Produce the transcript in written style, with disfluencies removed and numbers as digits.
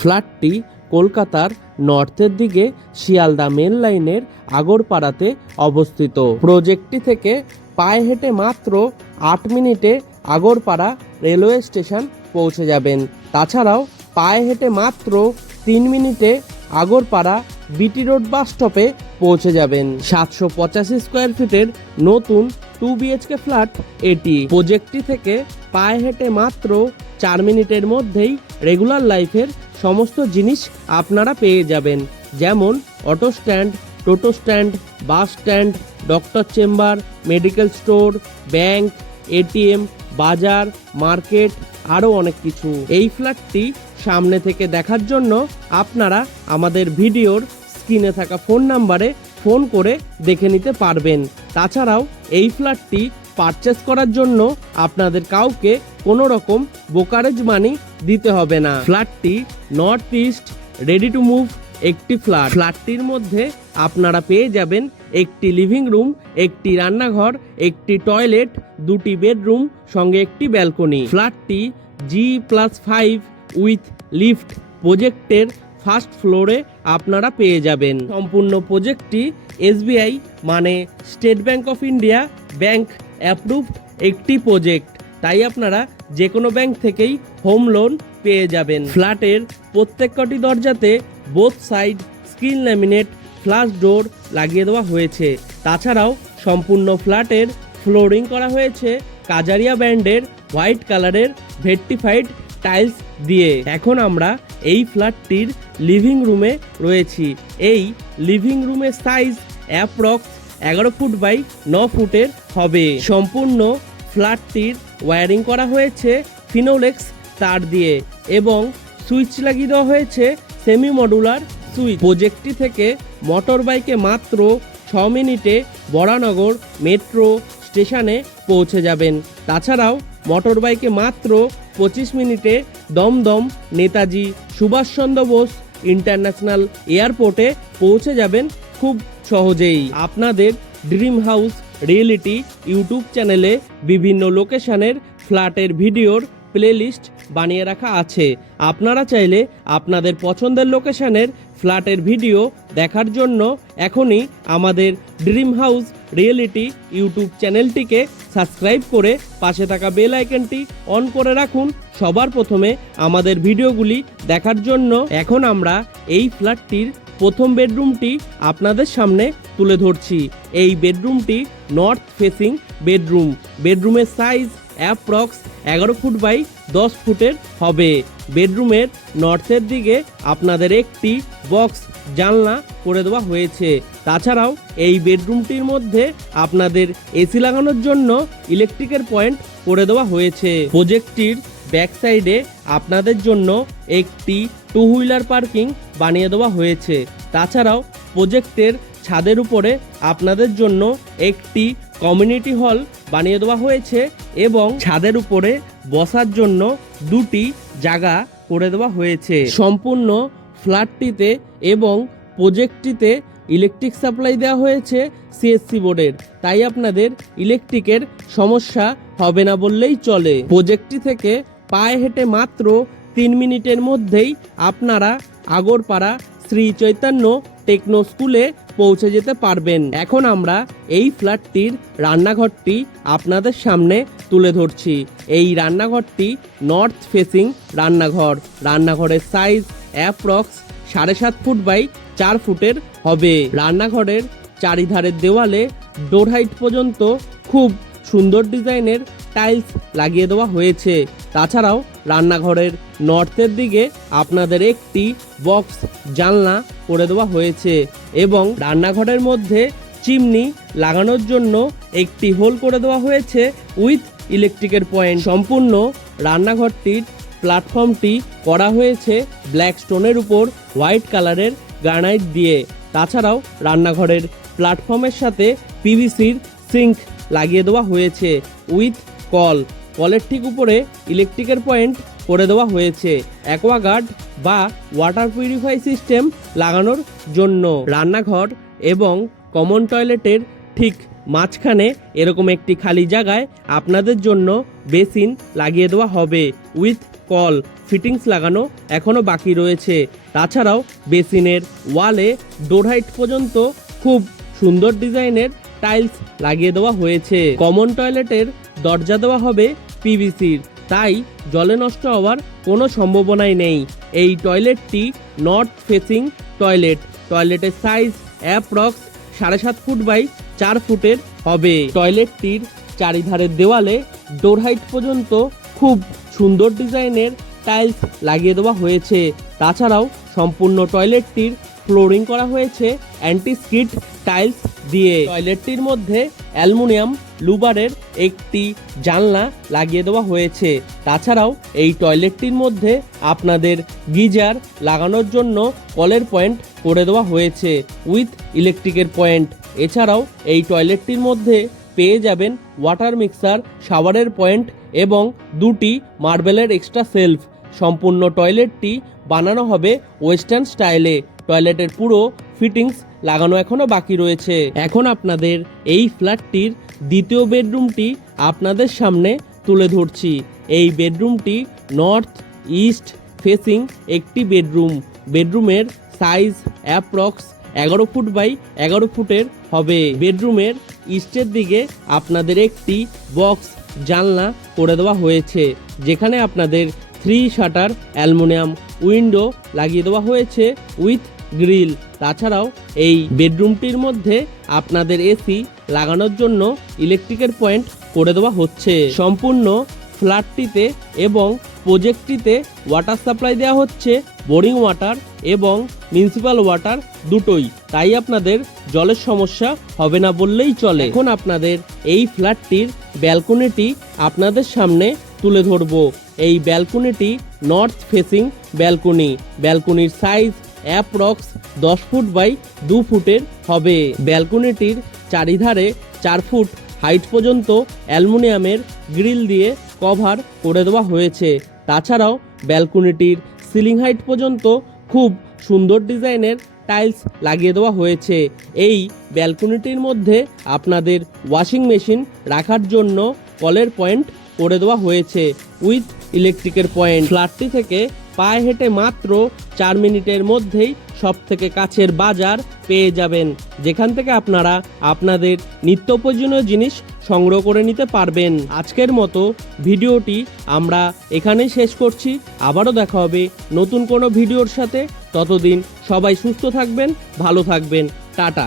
ফ্ল্যাটটি কলকাতার নর্থের দিকে শিয়ালদা মেন লাইনের আগরপাড়াতে অবস্থিত। প্রজেক্টটি থেকে পায়ে হেঁটে মাত্র 8 মিনিটে আগরপাড়া রেলওয়ে স্টেশন পৌঁছে যাবেন। তাছাড়াও পায়ে হেঁটে মাত্র 3 মিনিটে আগরপাড়া বিটি রোড বাস স্টপে পৌঁছে যাবেন। 785 স্কোয়ার ফিটের নতুন 2 BHK ফ্ল্যাট এটি। প্রজেক্টটি থেকে পায়ে হেঁটে মাত্র 4 মিনিটের মধ্যেই রেগুলার লাইফের সমস্ত জিনিস আপনারা পেয়ে যাবেন, যেমন অটো স্ট্যান্ড, টোটো stand, bus stand, doctor chamber, medical store, bank, ATM, বাজার, মার্কেট, আরও অনেক কিছু। এই ফ্ল্যাটটি সামনে থেকে দেখার জন্য আপনারা আমাদের ভিডিওর স্ক্রিনে থাকা ফোন নাম্বারে ফোন করে দেখে নিতে পারবেন। তাছাড়াও এই ফ্ল্যাটটি পারচেস করার জন্য আপনাদের কাউকে কোনো রকম ব্রোকারেজ মানি দিতে হবে না। ফ্ল্যাটটি north east ready to move একটি ফ্ল্যাট। ফ্ল্যাটটির মধ্যে আপনারা পেয়ে যাবেন একটি লিভিং রুম, একটি রান্নাঘর, একটি টয়লেট, 2টি বেডরুম, সঙ্গে একটি ব্যালকনি। ফ্ল্যাটটি G+5 উইথ লিফট প্রজেক্টের ফার্স্ট ফ্লোরে আপনারা পেয়ে যাবেন। সম্পূর্ণ প্রজেক্টটি SBI মানে state bank of India bank approved একটি প্রজেক্ট, তাই আপনারা যে কোনো ব্যাংক থেকেই হোম লোন পেয়ে যাবেন। ফ্ল্যাটের প্রত্যেকটি দরজাতে both side screen laminate flush door লাগিয়ে দেওয়া হয়েছে। তাছাড়াও সম্পূর্ণ ফ্ল্যাটের ফ্লোরিং করা হয়েছে কাজারিয়া ব্র্যান্ডের হোয়াইট কালারের ভেট্টিফাইড টাইলস দিয়ে। এখন আমরা এই ফ্ল্যাটটির লিভিং রুমে রয়েছি। এই লিভিং রুমের সাইজ অ্যাপ্রক্স 11 ফুট বাই 9 ফুটের হবে। সম্পূর্ণ ফ্ল্যাটটির ওয়্যারিং করা হয়েছে ফিনোলেক্স তার দিয়ে এবং সুইচ লাগিয়ে দেওয়া হয়েছে সেমি মডুলার সুইচ। প্রজেক্টটি থেকে মোটর বাইকে মাত্র 6 মিনিটে বরানগর মেট্রো স্টেশনে পৌঁছে যাবেন। তাছাড়াও মোটর বাইকে মাত্র 25 মিনিটে দমদম নেতাজি সুভাষচন্দ্র বোস ইন্টারন্যাশনাল এয়ারপোর্টে পৌঁছে যাবেন খুব সহজেই। আপনাদের ড্রিম হাউস রিয়েলিটি ইউটিউব চ্যানেলে বিভিন্ন লোকেশনের ফ্ল্যাটের ভিডিওর প্লেলিস্ট বানিয়ে রাখা আছে। আপনারা চাইলে আপনাদের পছন্দের লোকেশনের ফ্ল্যাটের ভিডিও দেখার জন্য এখনই আমাদের ড্রিম হাউস রিয়েলিটি ইউটিউব চ্যানেলটিকে সাবস্ক্রাইব করে পাশে থাকা বেল আইকনটি অন করে রাখুন সবার প্রথমে আমাদের ভিডিওগুলি দেখার জন্য। এখন আমরা এই ফ্ল্যাটটির প্রথম বেডরুমটি আপনাদের সামনে তুলে ধরছি। এই বেডরুমটি নর্থ ফেসিং বেডরুম। বেডরুমের সাইজ অ্যাপ্রক্স 11 ফুট বাই 10 ফুটের হবে। বেডরুমের নর্থের দিকে আপনাদের একটি বক্স জানলা করে দেওয়া হয়েছে। তাছাড়াও এই বেডরুমটির মধ্যে আপনাদের এসি লাগানোর জন্য ইলেকট্রিকের পয়েন্ট করে দেওয়া হয়েছে। প্রজেক্টটির ব্যাক সাইডে আপনাদের জন্য একটি 2 হুইলার পার্কিং বানিয়ে দেওয়া হয়েছে। তাছাড়াও প্রজেক্টের ছাদের উপরে আপনাদের জন্য একটি কমিউনিটি হল বানিয়ে দেওয়া হয়েছে এবং ছাদের উপরে বসার জন্য 2টি জায়গা করে দেওয়া হয়েছে। সম্পূর্ণ ফ্ল্যাটটিতে এবং প্রজেক্টটিতে ইলেকট্রিক সাপ্লাই দেওয়া হয়েছে CSC বোর্ডের, তাই আপনাদের ইলেকট্রিকের সমস্যা হবে না বললেই চলে। প্রজেক্টটি থেকে পায়ে হেঁটে মাত্র 3 মিনিটের মধ্যেই আপনারা আগরপাড়া শ্রী চৈতন্য টেকনো স্কুলে পৌঁছে যেতে পারবেন। এখন আমরা এই ফ্ল্যাটটির রান্নাঘরটি আপনাদের সামনে তুলে ধরছি। এই রান্নাঘরটি নর্থ ফেসিং রান্নাঘর। রান্নাঘরের সাইজ অ্যাপ্রক্স 7.5 ফুট বাই 4 ফুটের হবে। রান্নাঘরের চারিধারের দেওয়ালে ডোর হাইট পর্যন্ত খুব সুন্দর ডিজাইনের টাইলস লাগিয়ে দেওয়া হয়েছে। তাছাড়াও রান্নাঘরের নর্থের দিকে আপনাদের একটি বক্স জানলা করে দেওয়া হয়েছে এবং রান্নাঘরের মধ্যে চিমনি লাগানোর জন্য একটি হোল করে দেওয়া হয়েছে উইথ ইলেকট্রিকের পয়েন্ট। সম্পূর্ণ রান্নাঘরটির প্ল্যাটফর্মটি করা হয়েছে ব্ল্যাক স্টোনের উপর হোয়াইট কালারের গ্রানাইট দিয়ে। তাছাড়াও রান্নাঘরের প্ল্যাটফর্মের সাথে PVCর সিঙ্ক লাগিয়ে দেওয়া হয়েছে উইথ কল। কলের ঠিক উপরে ইলেকট্রিকের পয়েন্ট করে দেওয়া হয়েছে অ্যাকোয়াগার্ড বা ওয়াটার পিউরিফাই সিস্টেম লাগানোর জন্য। রান্নাঘর এবং কমন টয়লেটের ঠিক মাঝখানে এরকম একটি খালি জায়গায় আপনাদের জন্য বেসিন লাগিয়ে দেওয়া হবে উইথ কল। ফিটিংস লাগানো এখনও বাকি রয়েছে। তাছাড়াও বেসিনের ওয়ালে ডোর হাইট পর্যন্ত খুব সুন্দর ডিজাইনের টাইলস লাগিয়ে দেওয়া হয়েছে। কমন টয়লেটের দরজা দেওয়া হবে পিভিসির, তাই জলে নষ্ট হওয়ার কোনো সম্ভাবনাই নেই। এই টয়লেটটি নর্থ ফেসিং টয়লেট। টয়লেটের সাইজ অ্যাপ্রক্স 7.5 ফুট বাই 4 ফুটের হবে। টয়লেটটির চারিধারের দেওয়ালে ডোর হাইট পর্যন্ত খুব সুন্দর ডিজাইনের টাইলস লাগিয়ে দেওয়া হয়েছে। তাছাড়াও সম্পূর্ণ টয়লেটটির ফ্লোরিং করা হয়েছে অ্যান্টি স্কিড টাইলস দিয়ে। টয়লেটটির মধ্যে অ্যালুমিনিয়াম লুবারের একটি জানলা লাগিয়ে দেওয়া হয়েছে। তাছাড়াও এই টয়লেটটির মধ্যে আপনাদের গিজার লাগানোর জন্য কলের পয়েন্ট করে দেওয়া হয়েছে উইথ ইলেকট্রিকের পয়েন্ট। এছাড়াও এই টয়লেটটির মধ্যে পেয়ে যাবেন ওয়াটার মিক্সার, শাওয়ারের পয়েন্ট এবং 2টি মার্বেলের এক্সট্রা সেলফ। সম্পূর্ণ টয়লেটটি বানানো হবে ওয়েস্টার্ন স্টাইলে। টয়লেটের পুরো ফিটিংস লাগানো এখনও বাকি রয়েছে। এখন আপনাদের এই ফ্ল্যাটটির দ্বিতীয় বেডরুমটি আপনাদের সামনে তুলে ধরছি। এই বেডরুমটি নর্থ ইস্ট ফেসিং একটি বেডরুম। বেডরুমের সাইজ অ্যাপ্রক্স 11 ফুট বাই 11 ফুটের হবে। বেডরুমের ইস্টের দিকে আপনাদের একটি বক্স জানলা করে দেওয়া হয়েছে, যেখানে আপনাদের 3 শাটার অ্যালুমিনিয়াম উইন্ডো লাগিয়ে দেওয়া হয়েছে উইথ গ্রিল। তাছাড়াও এই বেডরুমটির মধ্যে আপনাদের এসি লাগানোর জন্য ইলেকট্রিকের পয়েন্ট করে দেওয়া হচ্ছে। সম্পূর্ণ ফ্ল্যাটটিতে এবং প্রজেক্টটিতে ওয়াটার সাপ্লাই দেওয়া হচ্ছে বোরিং ওয়াটার এবং মিউনিসিপ্যাল ওয়াটার দুটোই, তাই আপনাদের জলের সমস্যা হবে না বললেই চলে। এখন আপনাদের এই ফ্ল্যাটটির ব্যালকনিটি আপনাদের সামনে তুলে ধরব। এই ব্যালকনিটি নর্থ ফেসিং ব্যালকনি। ব্যালকনির সাইজ অ্যাপ্রক্স 10 ফুট বাই 2 ফুটের হবে। ব্যালকনিটির চারিধারে 4 ফুট হাইট পর্যন্ত অ্যালুমিনিয়ামের গ্রিল দিয়ে কভার করে দেওয়া হয়েছে। তাছাড়াও ব্যালকনিটির সিলিং হাইট পর্যন্ত খুব সুন্দর ডিজাইনের টাইলস লাগিয়ে দেওয়া হয়েছে। এই ব্যালকনিটির মধ্যে আপনাদের ওয়াশিং মেশিন রাখার জন্য কলের পয়েন্ট করে দেওয়া হয়েছে উইথ ইলেকট্রিকের পয়েন্ট। ফ্ল্যাটটি থেকে পায়ে হেঁটে মাত্র 4 মিনিটের মধ্যেই সব থেকে কাছের বাজার পেয়ে যাবেন, যেখান থেকে আপনারা আপনাদের নিত্য প্রয়োজনীয় জিনিস সংগ্রহ করে নিতে পারবেন। আজকের মতো ভিডিওটি আমরা এখানেই শেষ করছি। আবারও দেখা হবে নতুন কোনো ভিডিওর সাথে। ততদিন সবাই সুস্থ থাকবেন, ভালো থাকবেন। টাটা।